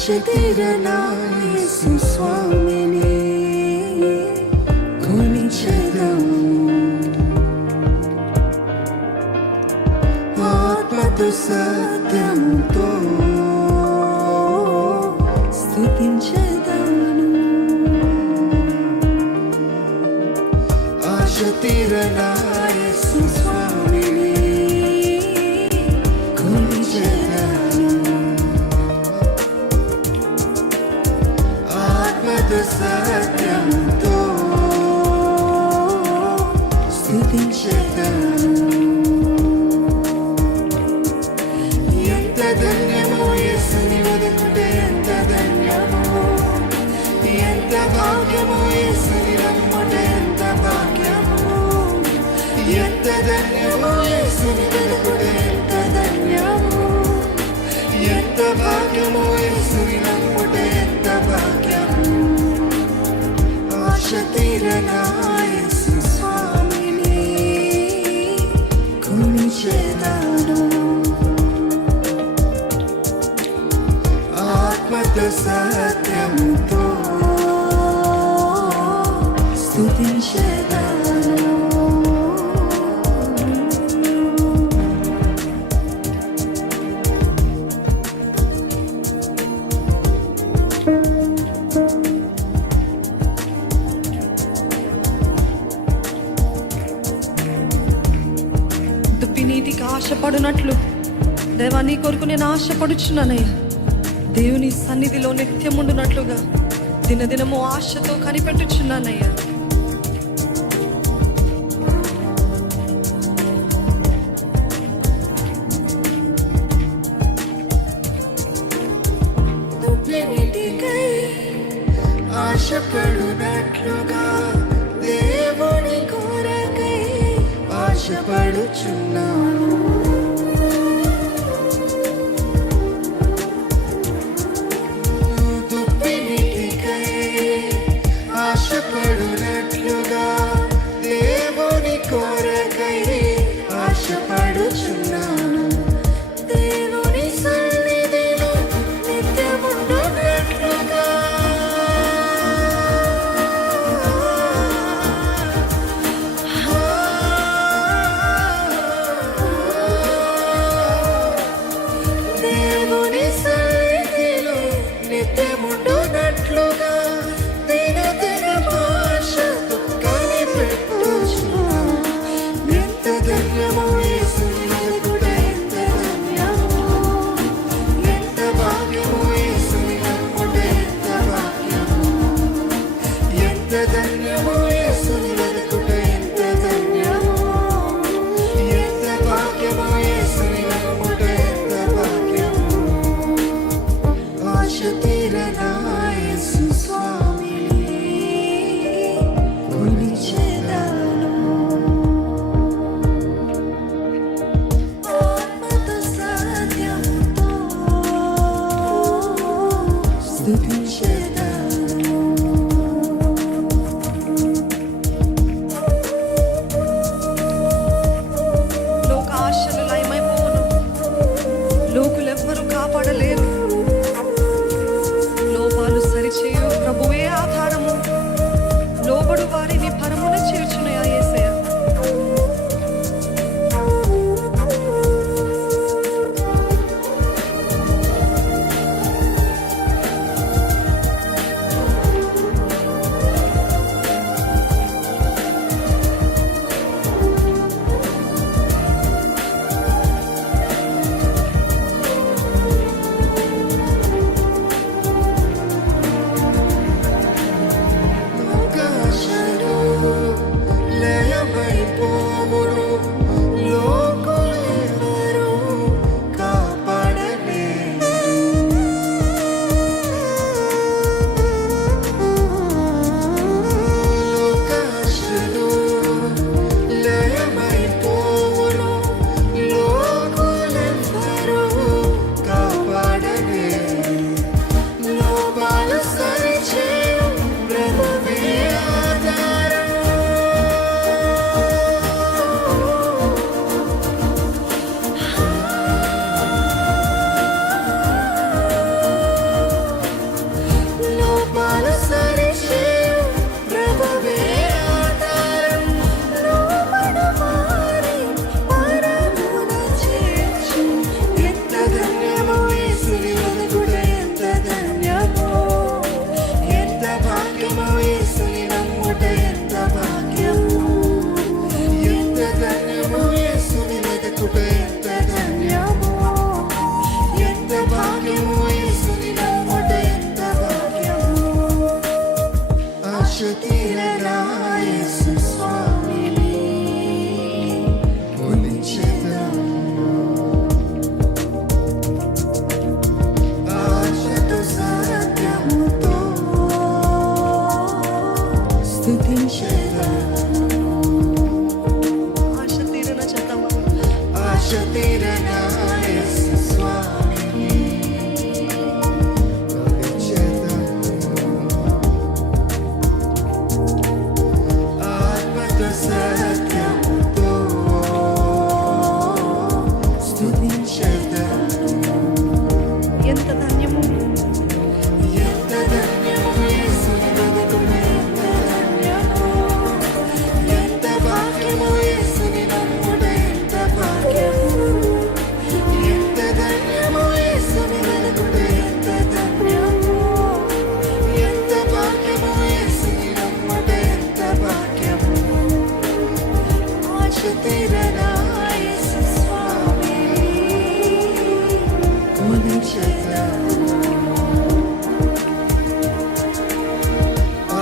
ఆశ తీరనా యేసు స్వామిని కొనిచెదము. ఆత్మతో సత్యముతో స్తుతించెదను. ఆశ తీరనా యేసు స్వామిని కొనిచెదను. ఆత్మతో సత్యముతో స్తుతించెదను. ఎంత ధన్యమో యేసుని వెదుకుటే ఎంత ధన్యమో, ఎంత భాగ్యమో యేసుని నమ్ముటే ఎంత భాగ్యమో. ఎంత ధన్యమో యేసుని వెదుకుటే ఎంత ధన్యమో, ఎంత భాగ్యమో యేసుని నమ్ముటే ఎంత భాగ్యమో. ఆశ తీరనా యేసు స్వామిని కొనిచెదను. ఆత్మతో సత్యముతో స్తుతించెదను. దుప్పినీటికి ఆశపడునట్లు దేవా నీ కొరకు నేను ఆశపడుచున్నానయ్యా. దేవుని సన్నిధిలో నిత్యముండునట్లుగా దినదినము ఆశతో కనిపెట్టుచున్నానయ్యా. దుప్పినీటికై ఆశపడునట్లుగా దేవుని కొరకై ఆశపడుచున్నాను. దుప్పినీటికై ఆశపడునట్లుగా దేవుని కొరకై ఆశపడుచున్నాను. దేవుని సన్నిధిలో నిత్యముండునట్లుగా దేవుని సన్నిధిలో నిత్యముండునట్లుగా దినదిన ఆశతో కనిపెట్టుచున్నాను. ఎంత ధన్యమో యేసుని వెదుకుటే ఎంత ధన్యమో, ఎంత భాగ్యమో యేసుని నమ్ముటే ఎంత భాగ్యమో. ఎంత ధన్యమో యేసుని వెదుకుటే ఎంత ధన్యమో, ఎంత భాగ్యమో యేసుని నమ్ముటే ఎంత భాగ్యమో. ఆశ తీరనా యేసు స్వామిని కొనిచెదను. ఆత్మతో సత్యముతో స్తుతించెదను. లోక ఆశలు లయమైపోవును, లోకులెవ్వరూ కాపాడలేరు. లోపాలు సరిచేయు ప్రభువే ఆధారము, లోబడు వారిని పరమున చేర్చునయా యేసయ్య. యేసు స్వామిని కొలిచెదను. ఆత్మతో సత్యముతో స్తుతించెదను. ఎంత ధన్యము, ఎంత ధన్యము యేసుని వెతుకుట ఎంత ధన్యము. ఎంత భాగ్యము యేసుని నమ్ముట ఎంత భాగ్యము. ఎంత ధన్యము యేసుని వెతుకుట ఎంత ధన్యము. ఎంత భాగ్యము యేసుని నమ్ముట ఎంత భాగ్యము. ఆశ తీరనా యేసు స్వామిని కొలిచెదను.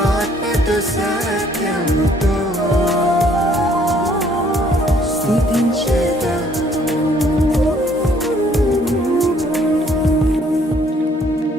ఆత్మతో సత్యముతో